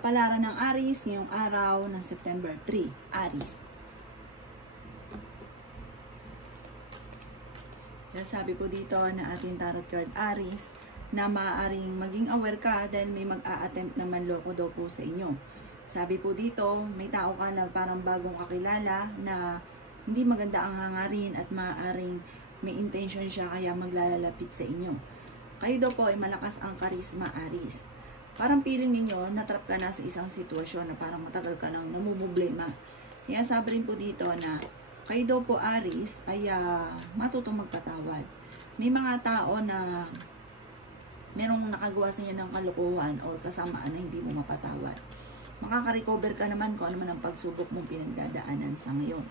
Kapalaran ng Aries ngayong araw ng September 3. Aries. Kaya sabi po dito na ating tarot card Aries na maaaring maging aware ka dahil may mag-a-attempt na manloko daw po sa inyo. Sabi po dito, may tao ka na parang bagong kakilala na hindi maganda ang hangarin at maaaring may intention siya kaya maglalapit sa inyo. Kayo daw po ay malakas ang karisma Aries. Parang feeling ninyo, natrap ka na sa isang sitwasyon na parang matagal ka nang namumblema. Kaya sabi rin po dito na kayo daw po Aries ay matutong magpatawad. May mga tao na merong nakagawa sa inyo ng kalokohan o kasamaan na hindi mo mapatawad. Makaka-recover ka naman kung ano man ang pagsubok mong pinagdadaanan sa ngayon.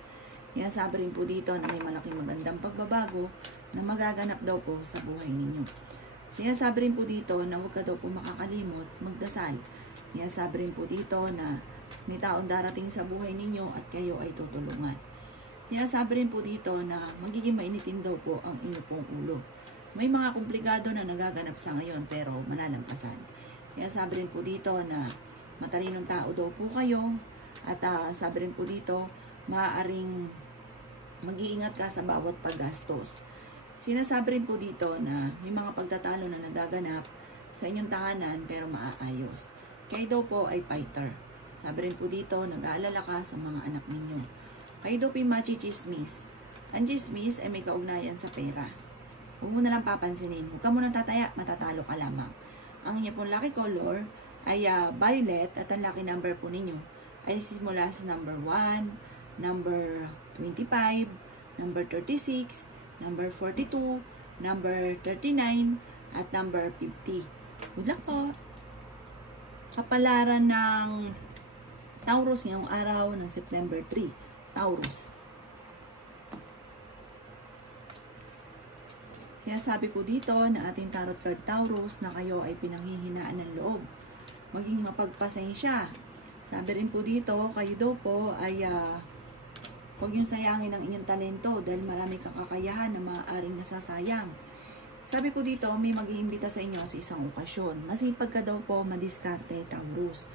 Kaya sabi rin po dito na may malaking magandang pagbabago na magaganap daw po sa buhay ninyo. Sinasabi rin po dito na huwag ka daw po makakalimot, magdasal. Sinasabi rin po dito na may taong darating sa buhay ninyo at kayo ay tutulungan. Sinasabi rin po dito na magiging mainitin daw po ang inyo pong ulo. May mga komplikado na nagaganap sa ngayon pero manalampasan. Sinasabi rin po dito na matalinong tao daw po kayo at sabi rin po dito maaaring mag-iingat ka sa bawat paggastos. Sinasabi rin po dito na may mga pagtatalo na nagaganap sa inyong tahanan pero maaayos. Kayo daw po ay fighter. Sabi rin po dito, nag-aalala ka sa mga anak ninyo. Kayo daw po yung machismis. Ang chismis ay may kaugnayan sa pera. Huwag mo na lang papansinin. Huwag ka munang tataya, matatalo ka lamang. Ang inyo pong lucky color ay violet at ang lucky number po ninyo ay simula sa number 1, number 25, number 36, number 42, number 39, at number 50. Good luck po! Kapalaran ng Taurus ngayong araw ng September 3. Taurus. Sinasabi po dito na ating tarot card Taurus na kayo ay pinanghihinaan ng loob. Maging mapagpasensya. Sabi rin po dito, kayo daw po ay huwag yung sayangin ang inyong talento dahil marami kang kakayahan na maaaring nasasayang. Sabi po dito, may mag-iimbita sa inyo sa isang okasyon. Masipag ka daw po madiskarte, Taurus.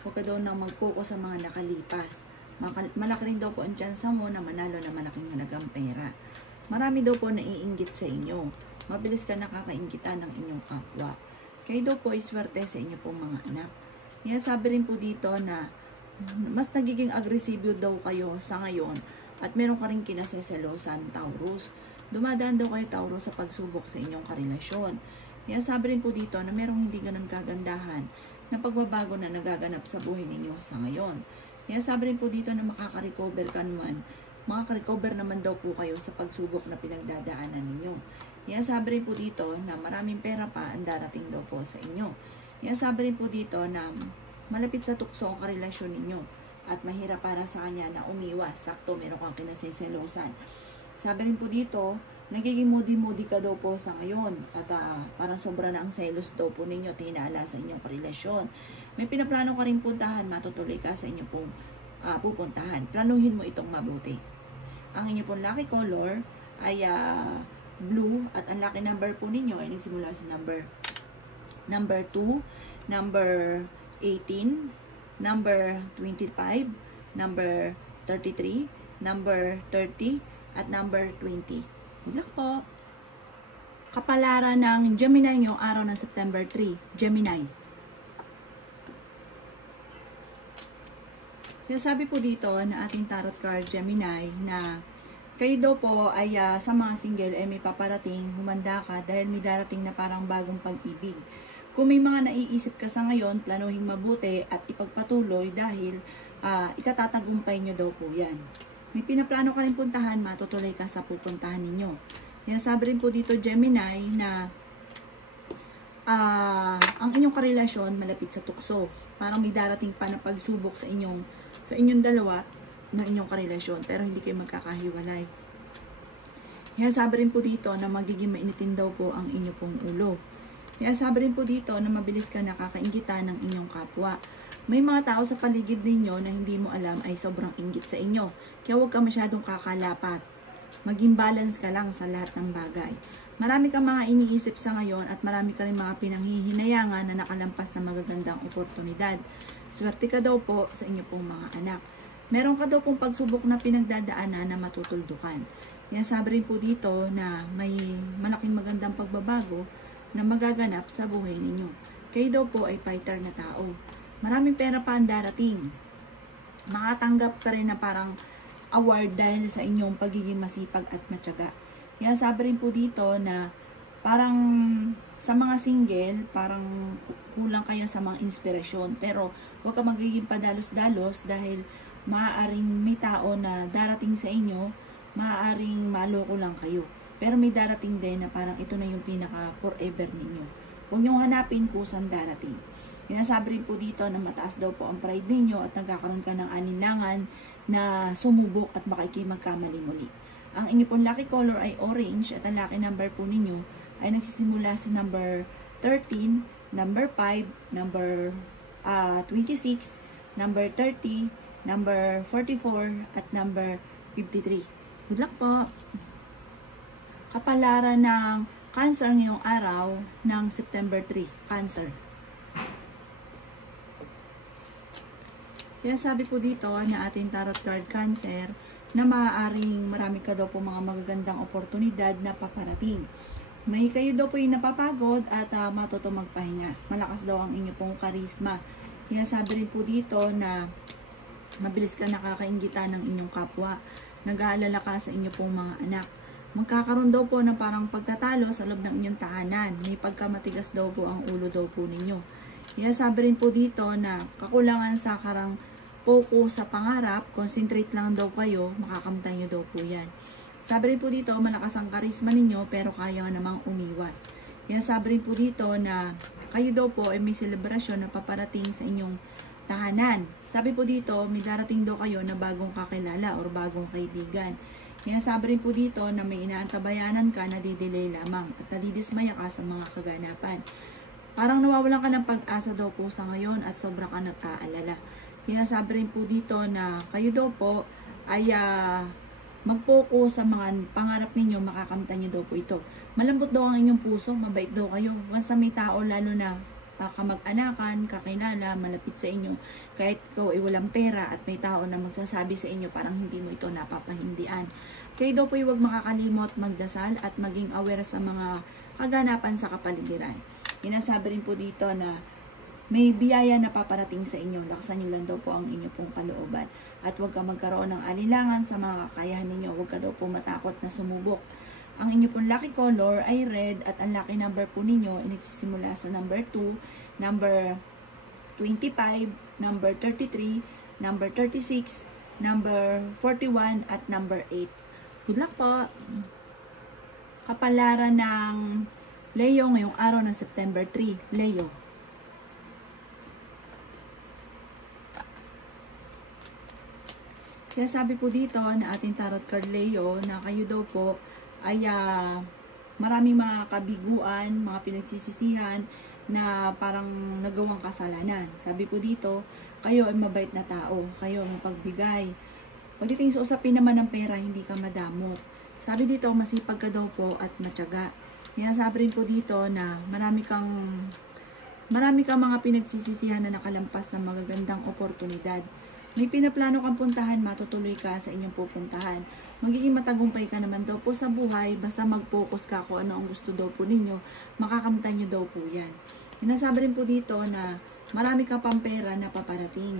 Huwag ka daw nang mag-focus sa mga nakalipas. Malaki rin daw po ang tsansa mo na manalo na malaking halagang pera. Marami daw po naiinggit sa inyo. Mabilis ka nakakainggitan ng inyong kapwa. Kayo daw po ay swerte sa inyo pong mga anak. Kaya sabi rin po dito na mas nagiging agresibo daw kayo sa ngayon at meron ka rin kinaseselosan, Taurus. Dumadaan daw kayo, Taurus, sa pagsubok sa inyong karelasyon. Kaya sabi rin po dito na merong hindi ganun kagandahan na pagbabago na nagaganap sa buhay ninyo sa ngayon. Kaya sabi rin po dito na makaka-recover ka naman. Makaka-recover naman daw po kayo sa pagsubok na pinagdadaanan ninyo. Kaya sabi rin po dito na maraming pera pa ang darating daw po sa inyo. Kaya sabi rin po dito na malapit sa tukso ang karelasyon ninyo at mahirap para sa kanya na umiwas. Sakto, meron kang kinaseselosan. Sabi rin po dito, nagiging moody-moody ka daw po sa ngayon at parang sobra na ang selos daw po ninyo tinala sa inyong karelasyon. May pinaplano ka rin puntahan, matutuloy ka sa inyong pong pupuntahan. Planuhin mo itong mabuti. Ang inyong pong lucky color ay blue at ang lucky number po ninyo ay nagsimula sa number 2, number 18, number 25, number 33, number 30, at number 20. Good luck po! Kapalaran ng Gemini ngayong araw ng September 3. Gemini. Sabi po dito na ating tarot card Gemini na kayo daw po ay sa mga single ay may paparating, humanda ka dahil may darating na parang bagong pag-ibig. Kung may mga naiisip ka sa ngayon, planuhin mabuti at ipagpatuloy dahil ikatatagumpay nyo daw po yan. May pinaplano ka rin puntahan, matutuloy ka sa pupuntahan ninyo. Kaya sabi rin po dito Gemini na ang inyong karelasyon malapit sa tukso. Parang may darating pa na pagsubok sa inyong dalawa ng inyong karelasyon pero hindi kayo magkakahiwalay. Kaya sabi rin po dito na magiging mainitin daw po ang inyong pong ulo. Kaya sabi rin po dito na mabilis ka nakakainggitan ng inyong kapwa. May mga tao sa paligid ninyo na hindi mo alam ay sobrang inggit sa inyo. Kaya huwag ka masyadong kakalapat. Maging balance ka lang sa lahat ng bagay. Marami kang mga iniisip sa ngayon at marami ka rin mga pinanghihinayangan na nakalampas na magagandang oportunidad. Swerte ka daw po sa inyo pong mga anak. Meron ka daw pong pagsubok na pinagdadaanan na matutuldukan. Kaya sabi rin po dito na may malaking magandang pagbabago na magaganap sa buhay ninyo. Kayo daw po ay fighter na tao. Maraming pera pa ang darating. Makatanggap ka rin na parang award dahil sa inyong pagiging masipag at matyaga. Kaya sabi rin po dito na parang sa mga single, parang kulang kayo sa mga inspirasyon. Pero huwag ka magiging padalos-dalos dahil maaaring may tao na darating sa inyo, maaaring maloko lang kayo. Pero may darating din na parang ito na yung pinaka forever ninyo. Huwag niyong hanapin kung saan darating. Sinasabi rin po dito na mataas daw po ang pride ninyo at nagkakaroon ka ng alinlangan na sumubok at baka ikay magkamali muli. Ang inyo pong lucky color ay orange at ang lucky number po ninyo ay nagsisimula sa number 13, number 5, number 26, number 30, number 44, at number 53. Good luck po! Kapalaran ng Cancer ngayong araw ng September 3. Cancer. Kaya sabi po dito na ating tarot card Cancer na maaaring marami ka daw po mga magagandang oportunidad na paparating. May kayo daw po yung napapagod at matuto magpahinga. Malakas daw ang inyo pong karisma. Kaya sabi rin po dito na mabilis ka nakakainggitan ng inyong kapwa. Nag-aalala ka sa inyo pong mga anak. Magkakaroon daw po ng parang pagtatalo sa loob ng inyong tahanan. May pagkamatigas daw po ang ulo daw po ninyo. Kaya sabi rin po dito na kakulangan sa karang focus sa pangarap, concentrate lang daw kayo, makakamtan nyo daw po yan. Sabi rin po dito, malakas ang karisma ninyo pero kaya namang umiwas. Kaya sabi rin po dito na kayo daw po ay may selebrasyon na paparating sa inyong tahanan. Sabi po dito, may darating daw kayo na bagong kakilala or bagong kaibigan. Kaya sabi rin po dito na may inaantabayanan ka na didelay lamang at nadidismaya ka sa mga kaganapan. Parang nawawalan ka ng pag-asa daw po sa ngayon at sobra ka nag-aalala. Kaya sabi rin po dito na kayo daw po ay mag-focus sa mga pangarap ninyo, makakamtan nyo daw po ito. Malambot daw ang inyong puso, mabait daw kayo. Once sa may tao, lalo na kamag-anakan, kakilala, malapit sa inyo, kahit ikaw ay walang pera at may tao na magsasabi sa inyo, parang hindi mo ito napapahindian. Kayo daw po huwag makakalimot magdasal at maging aware sa mga kaganapan sa kapaligiran. Inasabi rin po dito na may biyaya na paparating sa inyo. Lakasan nyo lang daw po ang inyo pong kalooban. At huwag ka magkaroon ng alinlangan sa mga kakayahan ninyo. Huwag ka daw po matakot na sumubok. Ang inyo pong lucky color ay red at ang lucky number po ninyo ay nagsisimula sa number 2, number 25, number 33, number 36, number 41, at number 8. Good luck po! Kapalaran ng Leo ngayong araw ng September 3. Leo. Kaya sabi po dito na ating tarot card Leo na kayo daw po ay maraming mga kabiguan, mga pinagsisisihan na parang nagawang kasalanan. Sabi po dito, kayo ay mabait na tao, kayo ang pagbigay. Pagdating sa usapin naman ng pera, hindi ka madamot. Sabi dito, masipag ka daw po at matyaga. Kaya sabi rin po dito na marami kang mga pinagsisisihan na nakalampas ng magagandang oportunidad. May pinaplano kang puntahan, matutuloy ka sa inyong pupuntahan. Magiging matagumpay ka naman daw po sa buhay, basta mag-focus ka kung ano ang gusto daw po ninyo, makakamtan nyo daw po yan. Sinasabi rin po dito na marami ka pang pera na paparating.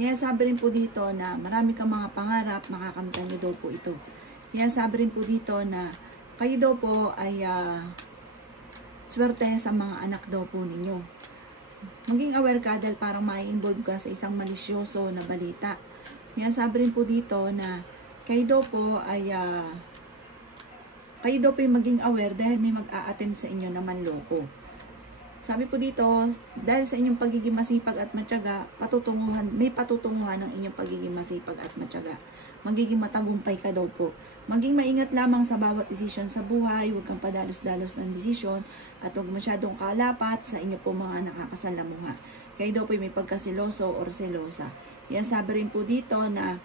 Kaya sabi rin po dito na marami kang mga pangarap, makakamtan nyo daw po ito. Kaya sabi rin po dito na kayo daw po ay swerte sa mga anak daw po ninyo. Maging aware ka dahil parang mai-involve ka sa isang malisyoso na balita. Kaya sabi rin po dito na kayo daw po ay maging aware dahil may mag-a-attempt sa inyo na manloko. Sabi po dito, dahil sa inyong pagiging masipag at matyaga, may patutunguhan ng inyong pagiging masipag at matyaga. Magiging matagumpay ka daw po. Maging maingat lamang sa bawat desisyon sa buhay, huwag kang padalos-dalos ng desisyon, at huwag masyadong kalapat sa inyo po mga nakakasalamuha. Kayo daw po may pagkasiloso or selosa. Yan sabi rin po dito na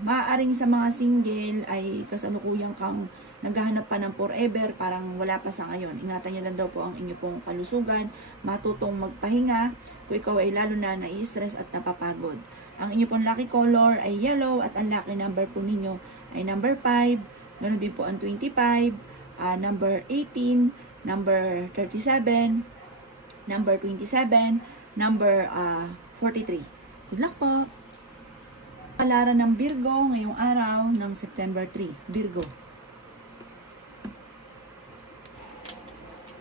maaaring sa mga single ay kasalukuyang kang naghahanap pa ng forever, parang wala pa sa ngayon. Ingatan nyo lang daw po ang inyo pong kalusugan, matutong magpahinga, kung ikaw ay lalo na nai-stress at napapagod. Ang inyo pong lucky color ay yellow at ang lucky number po ninyo ay number 5, ganoon din po ang 25, number 18, number 37, number 27, number 43. Good luck po! Palaran ng Virgo ngayong araw ng September 3. Virgo.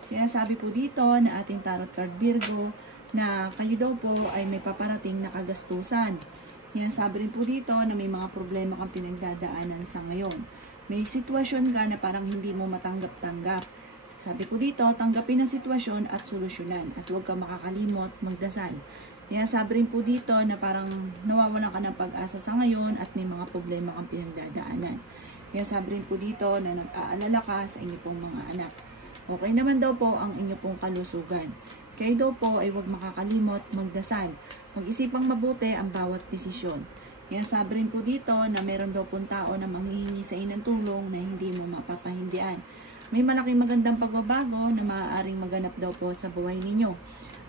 Sinasabi po dito na ating tarot card Virgo na kayo daw po ay may paparating na kagastusan. Sinasabi rin po dito na may mga problema kang pinagdadaanan sa ngayon. May sitwasyon ka na parang hindi mo matanggap-tanggap. Sabi po dito, tanggapin ang sitwasyon at solusyonan at huwag ka makakalimot magdasal. Sabi rin po dito na parang nawawalan ka ng pag-asa sa ngayon at may mga problema kang pinagdadaanan. Sabi rin po dito na nag-aalala ka sa inyo pong mga anak. Okay naman daw po ang inyo pong kalusugan. Kayo daw po ay huwag makakalimot magdasal. Mag-isipang mabuti ang bawat desisyon. Sabi rin po dito na meron daw pong tao na manghihingi sa inyo ng tulong na hindi mo mapapahindian. May malaking magandang pagbabago na maaaring maganap daw po sa buhay ninyo.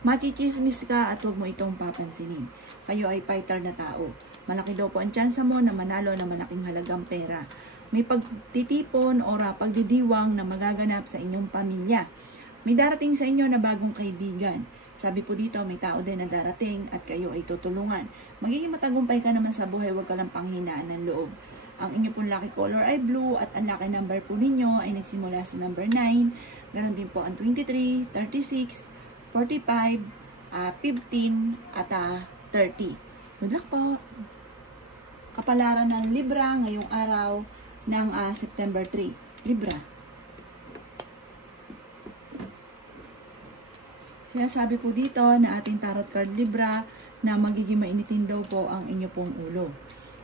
Makikismis ka at huwag mo itong papansinin. Kayo ay fighter na tao. Malaki daw po ang tsansa mo na manalo ng malaking halagang pera. May pagtitipon o pagdidiwang na magaganap sa inyong pamilya. May darating sa inyo na bagong kaibigan. Sabi po dito, may tao din na darating at kayo ay tutulungan. Magiging matagumpay ka naman sa buhay, huwag ka lang panghinaan ng loob. Ang inyo pong lucky color ay blue at ang lucky number po ninyo ay nagsimula sa number 9. Ganon din po ang 23, 36, 45, 15, at 30. Good luck po! Kapalaran ng Libra ngayong araw ng September 3. Libra. Sinasabi po dito na ating tarot card Libra na magiging mainitin daw po ang inyo pong ulo.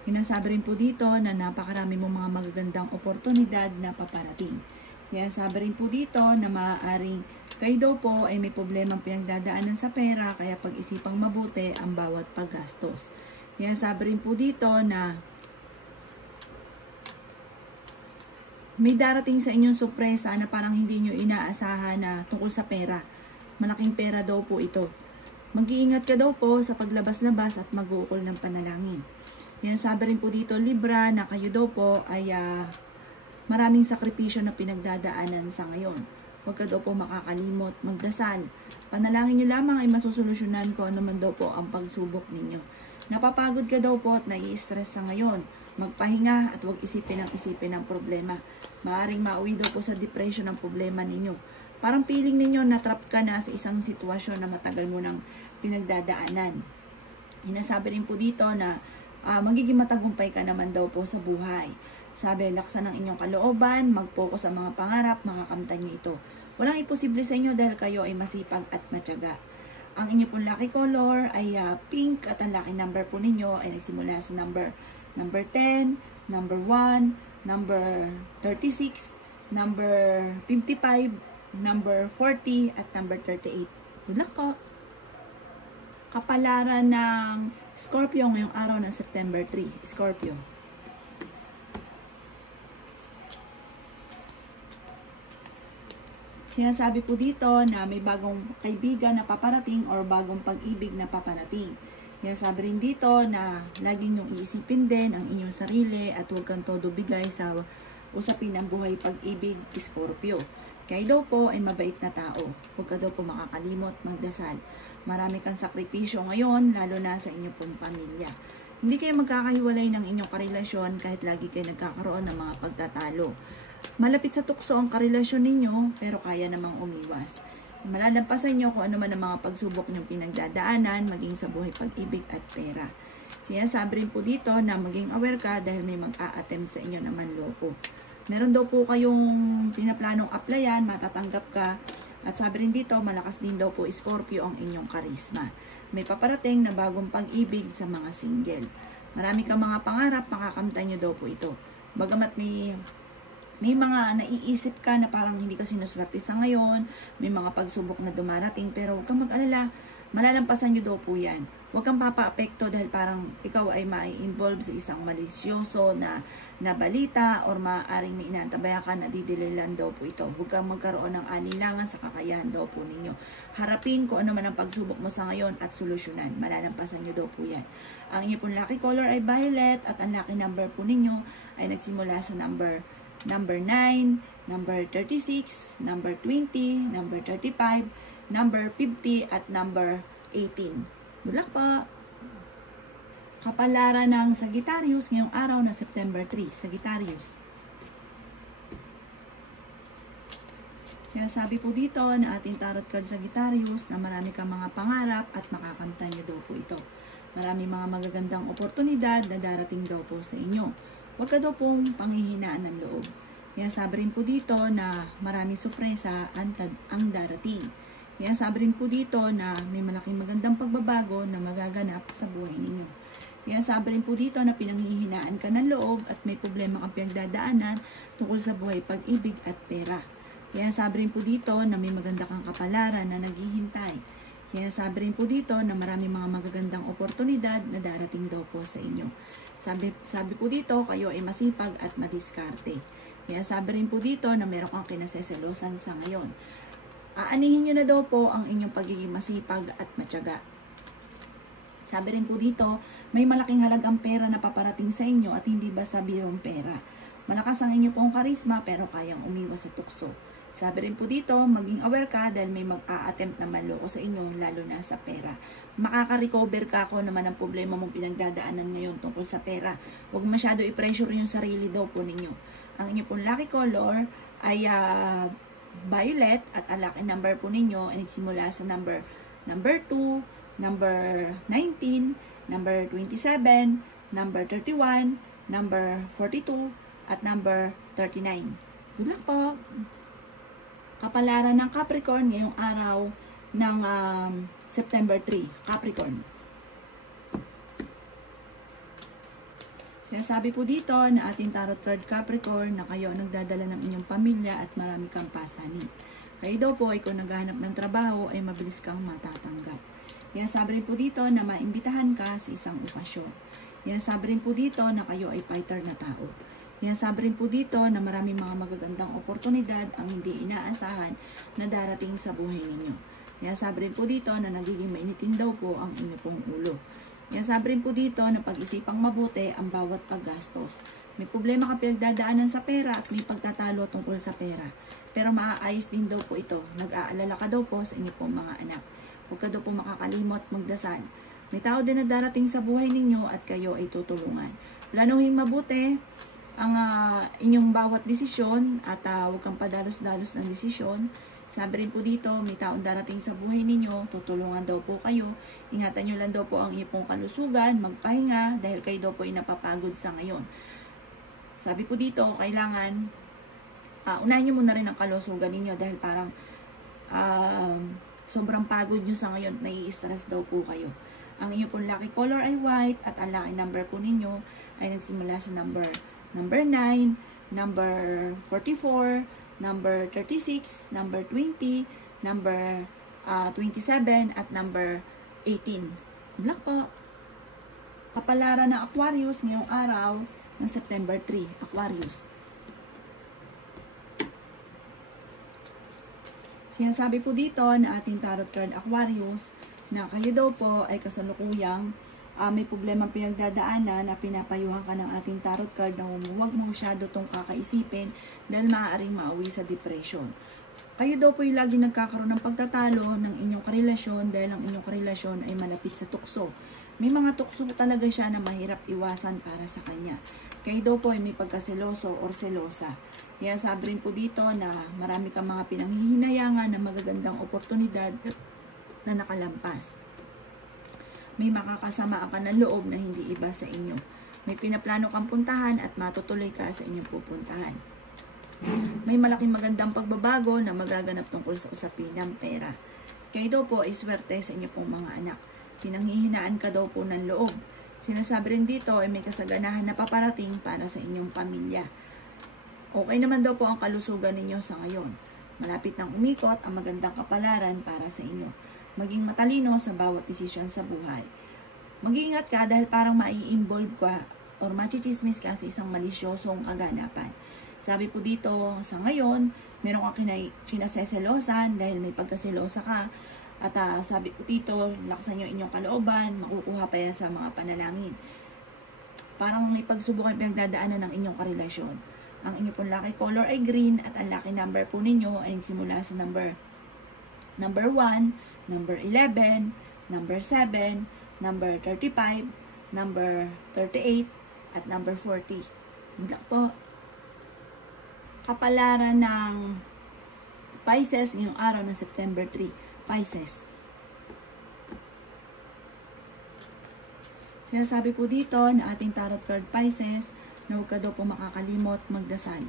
Sinasabi rin po dito na napakarami mong mga magagandang oportunidad na paparating. Sinasabi rin po dito na maaaring kayo daw po ay may problemang pinagdadaanan sa pera kaya pag-isipang mabuti ang bawat paggastos. Sinasabi rin po dito na may darating sa inyong sorpresa na parang hindi nyo inaasahan na tungkol sa pera. Malaking pera daw po ito. Mag-iingat ka daw po sa paglabas-labas at mag-uukol ng panalangin. Sinasabi rin po dito Libra na kayo daw po ay maraming sakripisyo na pinagdadaanan sa ngayon. Huwag ka daw po makakalimot magdasal. Panalangin nyo lamang ay masusolusyonan ko ano man daw po ang pagsubok ninyo. Napapagod ka daw po at nai-stress sa ngayon. Magpahinga at huwag isipin ang problema. Maaaring mauwi daw po sa depression ang problema ninyo. Parang feeling ninyo na-trap ka na sa isang sitwasyon na matagal mo nang pinagdadaanan. Sinasabi rin po dito na magiging matagumpay ka naman daw po sa buhay. Sabi, laksan ng inyong kalooban, mag-focus sa mga pangarap, makakamtan niyo ito. Walang imposible sa inyo dahil kayo ay masipag at matyaga. Ang inyo pong lucky color ay pink at ang lucky number po ninyo ay nagsimula sa number 10, number 1, number 36, number 55, number 40, at number 38. Good luck po! Kapalaran ng Scorpio ngayong araw ng September 3. Scorpio. Sinasabi po dito na may bagong kaibigan na paparating or bagong pag-ibig na paparating. Sinasabi rin dito na lagi niyong iisipin din ang inyong sarili at huwag kang todo bigay sa usapin ng buhay pag-ibig, Scorpio. Kaya daw po ay mabait na tao. Huwag ka daw po makakalimot magdasal. Marami kang sakripisyo ngayon, lalo na sa inyong pong pamilya. Hindi kayo magkakahiwalay ng inyong karelasyon kahit lagi kayo nagkakaroon ng mga pagtatalo. Malapit sa tukso ang karelasyon ninyo, pero kaya namang umiwas. Malalampasan nyo kung ano man ang mga pagsubok nyong pinagdadaanan, maging sa buhay pag-ibig at pera. Sinasabi rin po dito na maging aware ka dahil may mag-a-attempt sa inyo naman loko. Meron daw po kayong pinaplanong applyan, matatanggap ka. At sabi rin dito, malakas din daw po Scorpio ang inyong karisma. May paparating na bagong pag-ibig sa mga single. Marami kang mga pangarap, makakamtan nyo daw po ito. Bagamat may mga naiisip ka na parang hindi ka sinuswerte sa ngayon, may mga pagsubok na dumarating, pero huwag kang mag-alala, malalampasan nyo daw po yan. Huwag kang papaapekto dahil parang ikaw ay mai-involve sa isang malisyoso na balita or maaaring may inaantabayan ka na didililan daw po ito. Huwag kang magkaroon ng alinlangan sa kakayahan daw po ninyo. Harapin kung ano man ang pagsubok mo sa ngayon at solusyonan. Malalampasan nyo daw po yan. Ang inyo pong lucky color ay violet at ang lucky number po ninyo ay nagsimula sa number 9, number 36, number 20, number 35, number 50 at number 18. Good luck po! Kapalaran ng Sagittarius ngayong araw na September 3. Sagittarius. Sinasabi po dito na ating tarot card Sagittarius na marami kang mga pangarap at makakamtan nyo daw po ito. Marami mga magagandang oportunidad na darating daw po sa inyo. Huwag ka daw pong panghihinaan ng loob. Sinasabi rin po dito na marami sorpresa ang darating. Sabi rin po dito na may malaking magandang pagbabago na magaganap sa buhay ninyo. Sabi rin po dito na pinanghihinaan ka ng loob at may problema kang pinagdadaanan tungkol sa buhay, pag-ibig at pera. Sabi rin po dito na may maganda kang kapalaran na naghihintay. Sabi rin po dito na marami mga magagandang oportunidad na darating daw po sa inyo. Sabi po dito, kayo ay masipag at madiskarte. Sabi rin po dito na meron kang kinaseselosan sa ngayon. Aanihin nyo na daw po ang inyong pagiging masipag at matyaga. Sabi rin po dito, may malaking halagang pera na paparating sa inyo at hindi basta birong pera. Malakas ang inyo pong karisma pero kayang umiwas sa tukso. Sabi rin po dito, maging aware ka dahil may mag-a-attempt na manloko sa inyo lalo na sa pera. Makaka-recover ka ako naman ang problema mong pinagdadaanan ngayon tungkol sa pera. Huwag masyado i-pressure yung sarili daw po ninyo. Ang inyo pong lucky color ay violet at ang lucky number po ninyo ay nagsimula sa number 2, number 19, number 27, number 31, number 42, at number 39. Good luck po! Kapalaran ng Capricorn ngayong araw ng September 3. Capricorn. Sinasabi po dito na ating tarot card Capricorn na kayo nagdadala ng inyong pamilya at marami kang pasanin. Kayo daw po ay kung naghahanap ng trabaho ay mabilis kang matatanggap. Sabi rin po dito na maimbitahan ka sa isang okasyon. Sabi rin po dito na kayo ay fighter na tao. Sabi rin po dito na marami mga magagandang oportunidad ang hindi inaasahan na darating sa buhay ninyo. Sabi rin po dito na nagiging mainitin daw po ang inyong pong ulo. Sabi rin po dito na pag-isipang mabuti ang bawat paggastos. May problema ka pinagdadaanan sa pera at may pagtatalo tungkol sa pera. Pero maaayos din daw po ito. Nag-aalala ka daw po sa inyo pong mga anak. Huwag ka daw po makakalimot magdasal. May tao din na darating sa buhay ninyo at kayo ay tutulungan. Planuhin mabuti ang inyong bawat desisyon at huwag kang padalos-dalos ng desisyon. Sabi rin po dito, may taong darating sa buhay ninyo, tutulungan daw po kayo. Ingatan nyo lang daw po ang iyong kalusugan, magpahinga dahil kayo daw po ay napapagod sa ngayon. Sabi po dito, kailangan unahin nyo muna rin ang kalusugan ninyo dahil parang sobrang pagod nyo sa ngayon, nai-stress daw po kayo. Ang inyong pong lucky color ay white at ang lucky number po ninyo ay nagsimula sa number 9, number 44, number 36, number 20, number 27, at number 18. Good luck po! Kapalaran ng Aquarius ngayong araw ng September 3. Aquarius. Sinasabi po dito na ating tarot card Aquarius na kayo daw po ay kasalukuyang may problemang pinagdadaanan na pinapayuhan ka ng ating tarot card na huwag mo masyado itong kakaisipin dahil maaaring mauwi sa depression. Kayo daw po yung lagi nagkakaroon ng pagtatalo ng inyong karelasyon dahil ang inyong karelasyon ay malapit sa tukso. May mga tukso talaga siya na mahirap iwasan para sa kanya. Kayo daw po ay may pagkaseloso or selosa. Kaya sabi rin po dito na marami kang mga pinanghihinayangan na magagandang oportunidad na nakalampas. May makakasamaan ka ng loob na hindi iba sa inyo. May pinaplano kang puntahan at matutuloy ka sa inyong pupuntahan. May malaking magandang pagbabago na magaganap tungkol sa usapin ng pera. Kayo daw po ay swerte sa inyong pong mga anak. Pinanghihinaan ka daw po ng loob. Sinasabi rin dito ay may kasaganahan na paparating para sa inyong pamilya. Okay naman daw po ang kalusugan ninyo sa ngayon. Malapit nang umikot ang magandang kapalaran para sa inyo. maging matalino sa bawat desisyon sa buhay. Mag-iingat ka dahil parang mai-involve ka or machichismis ka sa isang malisyosong kaganapan. Sabi po dito, sa ngayon, meron kang kinaseselosan dahil may pagkaselosa ka. At sabi po dito, lakasan nyo inyong kalooban, makukuha pa yan sa mga panalangin. Parang may pagsubukan pinagdadaanan ng inyong karelasyon. Ang inyong pong lucky color ay green at ang lucky number po ninyo ay simula sa number 1, number 11, number 7, number 35, number 38, at number 40. Hindi po. Kapalaran ng Pisces ngayong araw ng September 3. Pisces. Sinasabi po dito na ating tarot card Pisces na huwag ka daw po makakalimot magdasal.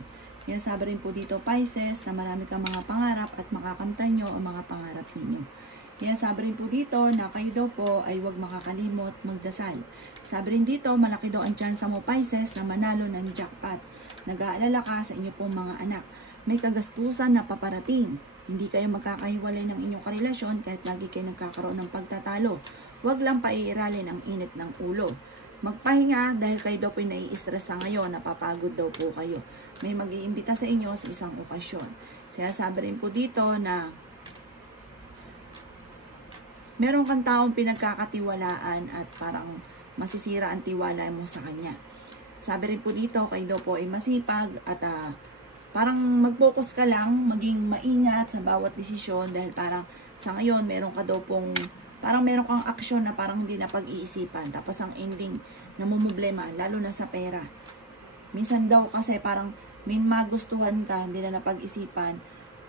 Sinasabi rin po dito Pisces na marami kang mga pangarap at makakamtan nyo ang mga pangarap ninyo. Sinasabi rin po dito na kayo daw po ay huwag makakalimot magdasal. Sabi rin dito malaki daw ang tsansa mo Pisces na manalo ng jackpot. Nag-aalala ka sa inyo pong mga anak. May kagastusan na paparating. Hindi kayo magkakahiwalay ng inyong karelasyon kahit lagi kayo nagkakaroon ng pagtatalo. Huwag lang paiiralin ang init ng ulo. Magpahinga dahil kayo daw po nai-stress sa ngayon, napapagod daw po kayo. May mag-iimbita sa inyo sa isang okasyon. Sinasabi rin po dito na meron kang taong pinagkakatiwalaan at parang masisira ang tiwala mo sa kanya. Sabi rin po dito, kayo daw po ay masipag at parang mag-focus ka lang, maging maingat sa bawat desisyon dahil parang sa ngayon meron ka daw pong, parang meron kang aksyon na parang hindi na pag-iisipan. Tapos ang ending namumblema, lalo na sa pera. Minsan daw kasi parang may magustuhan ka, hindi na napag-isipan.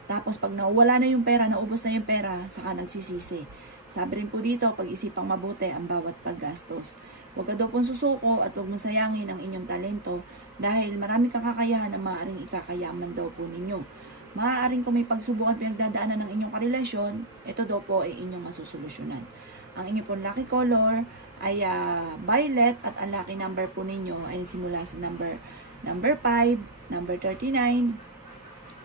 Tapos pag nawala na yung pera, naubos na yung pera, saka nagsisisi. Sabi rin po dito, pag-isipang mabuti ang bawat paggastos. Huwag ka daw pong susuko at huwag mo sayangin ang inyong talento dahil marami kang kakayahan na maaaring ikakayaman daw po ninyo. Maaaring kung may pagsubukan pinagdadaanan ng inyong karelasyon, ito daw po ay inyong masusolusyonan. Ang inyong pong lucky color ay violet at ang lucky number po ninyo ay simula sa number 5, number 39,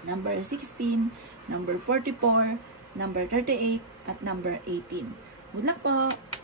number 16, number 44, number 38, at number 18. Good luck po!